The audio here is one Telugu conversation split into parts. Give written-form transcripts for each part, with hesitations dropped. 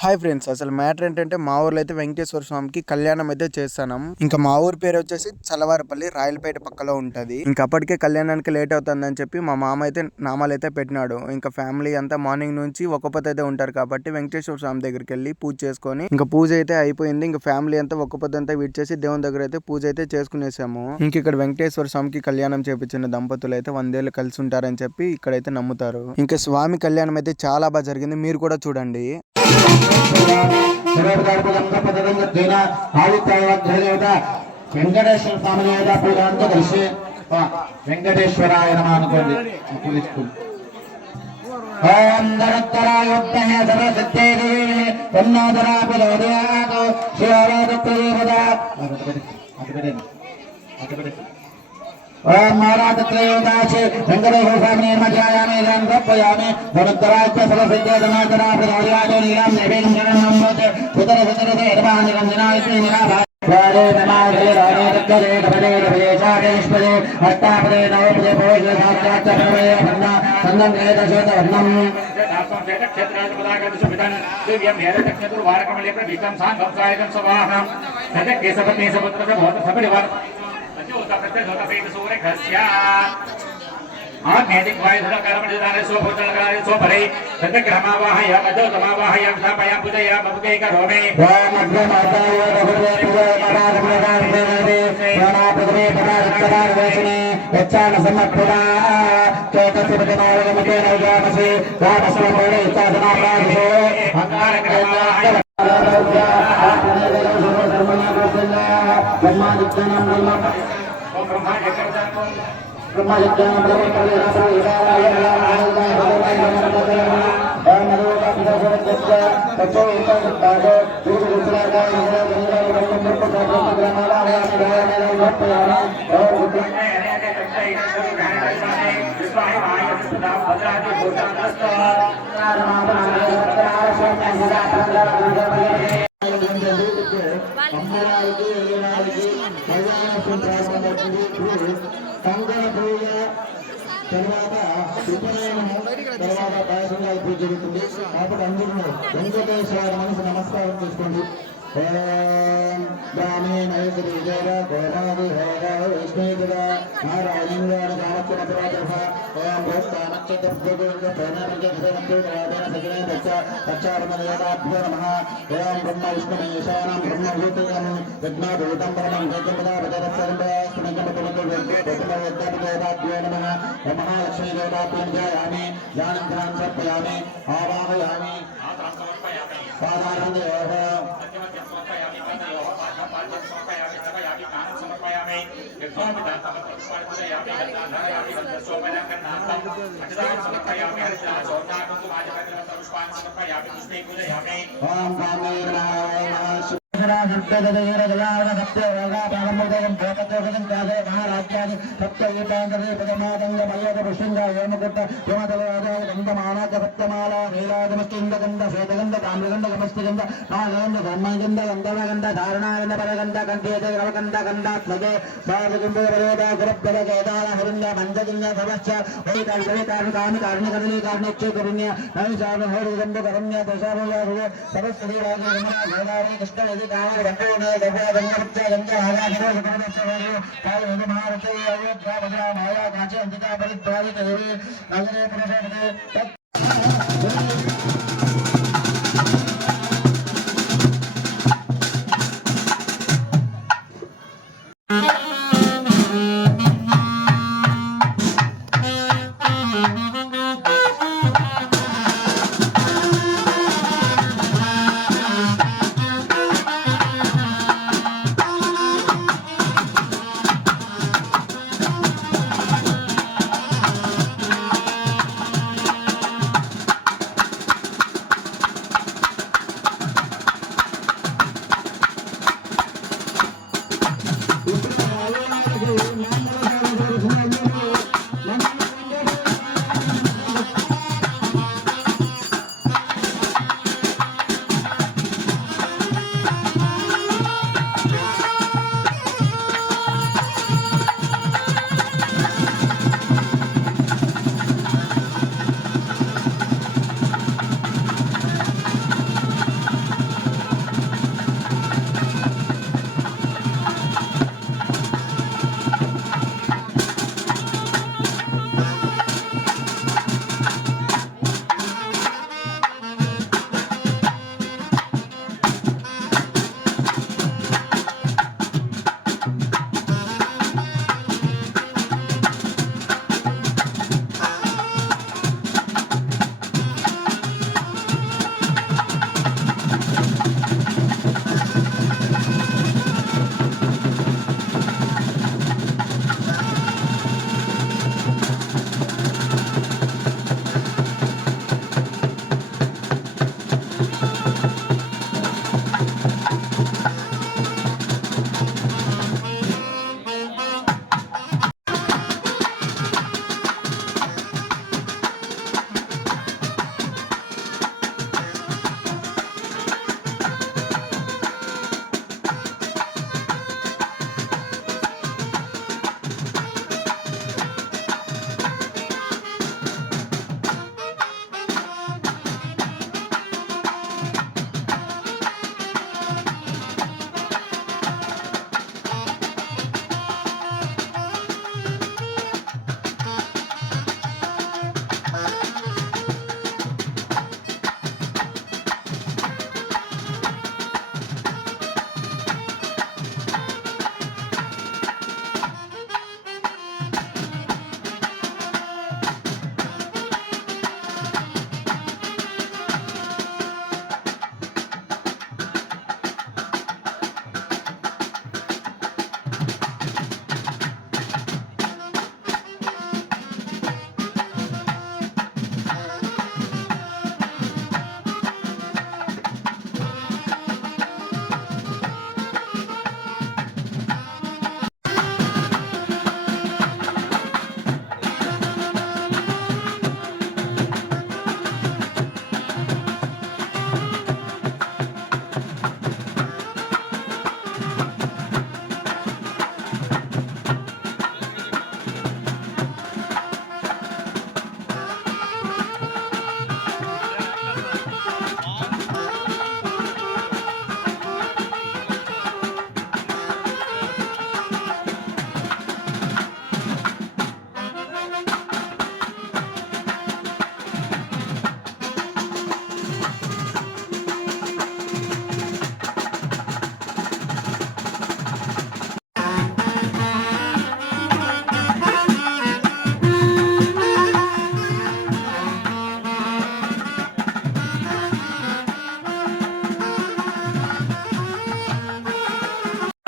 హాయ్ ఫ్రెండ్స్, అసలు మ్యాటర్ ఏంటంటే మా ఊర్లో అయితే వెంకటేశ్వర స్వామికి కళ్యాణం అయితే చేస్తాం. ఇంకా మా ఊరి పేరు వచ్చేసి చల్లవారపల్లి, రాయలపేట పక్కలో ఉంటది. ఇంకా అప్పటికే కళ్యాణానికి లేట్ అవుతుందని చెప్పి మా మామ అయితే నామాలు అయితే పెట్టినాడు. ఇంకా ఫ్యామిలీ అంతా మార్నింగ్ నుంచి ఒక్కపోతే అయితే ఉంటారు కాబట్టి వెంకటేశ్వర స్వామి దగ్గరికి వెళ్ళి పూజ చేసుకొని ఇంకా పూజ అయితే అయిపోయింది. ఇంకా ఫ్యామిలీ అంతా ఒక్కపోతే అంతా విడిచేసి దేవుని దగ్గర అయితే పూజ అయితే చేసుకునేసాము. ఇంక ఇక్కడ వెంకటేశ్వర స్వామికి కళ్యాణం చేపించిన దంపతులు అయితే 100 ఏళ్ళు కలిసి ఉంటారని చెప్పి ఇక్కడైతే నమ్ముతారు. ఇంకా స్వామి కళ్యాణం అయితే చాలా బాగా జరిగింది, మీరు కూడా చూడండి. వెంకటేశ్వర స్వామి పూజంతో కలిసి వెంకటేశ్వరాయ నమః అనుకోండి. ఓం ధరత్తరాయుద్ధః సర్వసిద్ధేః తన్నోదరాపదోదయాత్ శివరాజత్రేవదా ఓం మారాత్రేవదాసి వెంకటేశ్వర స్వామి నిర్మధ్యాయామి రంగప్పయామి ధరత్తరాయుద్ధ సర్వసిద్ధేదనాదరాపదోదయాత్ నీలం నైవేద్యం నమోతే సుతర సుతరతే ఎర్వాని రంజనాయతే నిరాభా स्वारे नमारे राणे तक्करे कपदे कपदे चाकेश्वरे अष्टापदे नवपदे भोजे साक्षात्तरवे भन्ना सन्नं वेदशोत वर्णम् दासं वेदक्षेत्रात् पदागतसुविधान दिव्यं वेदक्षेत्र वारकमले प्रविष्टं सांगंसायकं सवाहं सदकेशपत्नी सपुत्रस्य भवत सपरिवार सत्योत प्रत्ययोत वेद सूर्यघस्य आत्मेतिक वायुधर कर्मजदाने स्वभूतलकारे स्वपरे तत्क्रमावाहय मदोतमावाहय स्थापय पूजय बबुके करोमि ओम अग्रमाताय बहुरे पूजय पराधमनारे प्राणापदमे पराधत्तरावेशने यच्चान समर्पणा चेतसिपदमारगमते नौजामसे रामसमोरे इच्छासनाप्राधो अकारक्रमावाहय తర్వాత తర్వాత పాయసంగా పూజ జరుగుతుంది. కాబట్టి అందరూ వెంకటేశ్వర మనసు నమస్కారం చేసుకోండి. ఓం బ్రాహ్మీ నైశ్రీ జయ గోరాది హోర విష్ణుదేవ నారాయణేంద్ర కామత్య ప్రవాదః ఓం భూతానక్షత్ర భూగోళ ప్రణామజ ఘటనంతో రాధన సజనే దచ్చ దచ్చారమయేదాభ్యో నమః ఓం బ్రహ్మ విష్ణు మహేశానాం బ్రహ్మభూతం విఘ్నభూతం పరమం జగన్పదా పదరత్సంభ్యాస్మగమపదవేదాభ్యో నమః మహాలక్ష్మీ దేవతాభ్యం ధ్యాయామి ధ్యానం సమర్పయామి ఆవాహయామి పాదారందయోః ఓం మహారాజ్యాన్ని సప్తయూతాంగరే పదమాదంగ మల్లక పుష్యంగ హేమకుట్ట హిమతలరాజాయ గంధమానాక సప్తమాల నీలాగమస్తింగంధ శ్వేతగంధ తామ్రగంధ గమస్తిగంధ నాగంధ బ్రహ్మగంధ గంధవగంధ ధారణాగంధ పరగంధ కంఠేత గవగంధ గంధాత్మజే బాలగుంభ పరేద గురబ్బల కేదార హరిణ్య మంజగింగ భవశ్చ వైతాల్ సవేతారు కామి కారణి కదలి కారణిచ్చే కరుణ్య నైశాన హోరుగంధ కరుణ్య దశారుల సరస్వతి రాజ రమణ గోదావరి కృష్ణ నది కావలి గంగోనే గంగ గంగ గంగ ఆరాధన గణపతి కాళ మహారతి అయోధ్య భద్ర మాయా కాచి అంతికా పరిద్వారి దేవి నగరే పురుషోపతి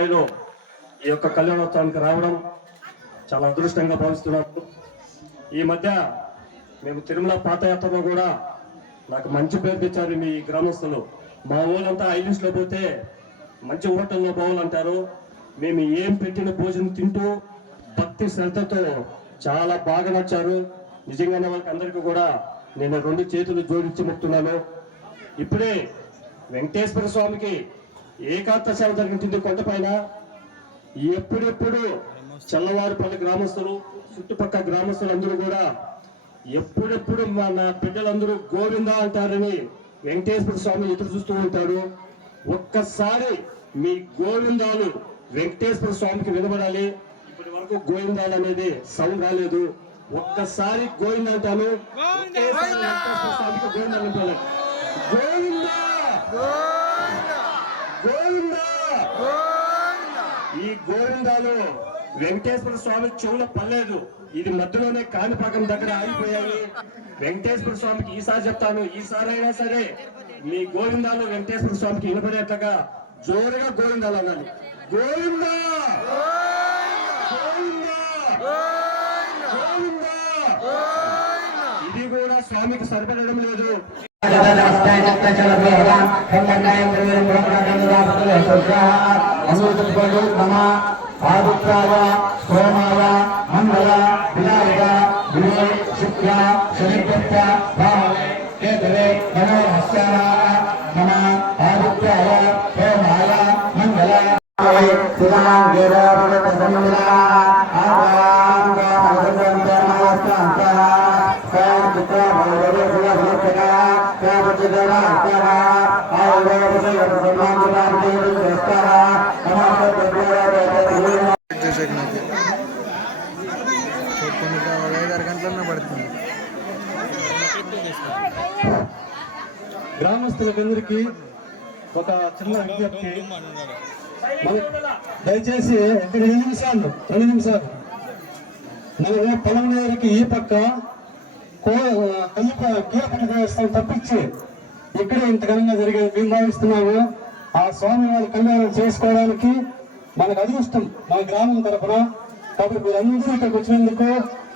నేను ఈ యొక్క కళ్యాణోత్సవానికి రావడం చాలా అదృష్టంగా భావిస్తున్నాను. ఈ మధ్య మేము తిరుమల పాదయాత్రలో కూడా నాకు మంచి పేరు తెచ్చారు మీ గ్రామస్తులు. మా ఊళ్ళంతా ఐలిస్ట్లో పోతే మంచి హోటల్లో పోవాలంటారు. మేము ఏం పెట్టిన భోజనం తింటూ భక్తి శ్రద్ధతో చాలా బాగా నచ్చారు. నిజంగానే వాళ్ళకి అందరికీ కూడా నేను 2 చేతులు జోడించి మొక్కుతున్నాను. ఇప్పుడే వెంకటేశ్వర స్వామికి ఏకాంత సేవ జరుగుతుంది కొండపైన. ఎప్పుడెప్పుడు చల్లవారిపల్లి గ్రామస్తులు చుట్టుపక్కల గ్రామస్తులు అందరూ కూడా ఎప్పుడెప్పుడు నా బిడ్డలందరూ గోవిందా అంటారని వెంకటేశ్వర స్వామి ఎదురు చూస్తూ ఉంటాడు. ఒక్కసారి మీ గోవిందాలు వెంకటేశ్వర స్వామికి వినబడాలి. ఇప్పటి వరకు గోవిందాలు అనేది సౌండ్ రాలేదు. ఒక్కసారి గోవింద అంటాను. వెంకటేశ్వర స్వామికి గోవిందాలు అంటాను. గోవిందా గోవిందా. ఈ గోవిందాలు వెంకటేశ్వర స్వామి చెవులో పర్లేదు. ఇది మధ్యలోనే కాణిపాకం దగ్గర ఆగిపోయాయి. వెంకటేశ్వర స్వామికి ఈసారి చెప్తాను, ఈసారి అయినా సరే మీ గోవిందాలు వెంకటేశ్వర స్వామికి వినపడేట్లుగా జోరుగా గోవిందాలు అన్నాను. గోవిందా గోవిందా గోవిందా. ఇది కూడా స్వామికి సరిపడడం లేదు. ఆదిత్యాయ సోమాయ మంగళ వినాయక గురు శుక్ల శనిప్రత్య భావే కేతవే మనోహస్యాయ నమ. ఆదిత్యాయ సోమాయ మంగళ చేసేకి నాకు 5-6 గంటలన్నా పడుతుంది. గ్రామస్తులందరికీ ఒక చిన్న విజ్ఞప్తి. దయచేసి 2 నిమిషాలు మనము పొలంలోకి ఈ పక్క కీలపని వ్యవస్థను తప్పించి ఇక్కడ ఇంత ఘనంగా జరిగేది మేము భావిస్తున్నాము. ఆ స్వామి వారి కళ్యాణం చేసుకోవడానికి మనకు అదృష్టం మా గ్రామం తరఫున. కాబట్టి మీరందరూ ఇక్కడికి వచ్చినందుకు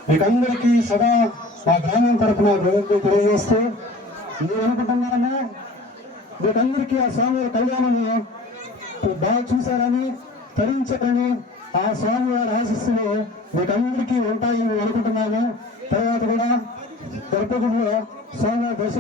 మీకందరికీ సదా మా గ్రామం తరఫున తెలియజేస్తూ మేము అనుకుంటున్నాము మీకందరికీ ఆ స్వామి వారి కళ్యాణము బాగా చూశారని తరించారని ఆ స్వామి వారి ఆశీస్సులు మీకందరికీ ఉంటాయని అనుకుంటున్నాము. తర్వాత కూడా గర్భగుడిలో స్వామి వారి దర్శనం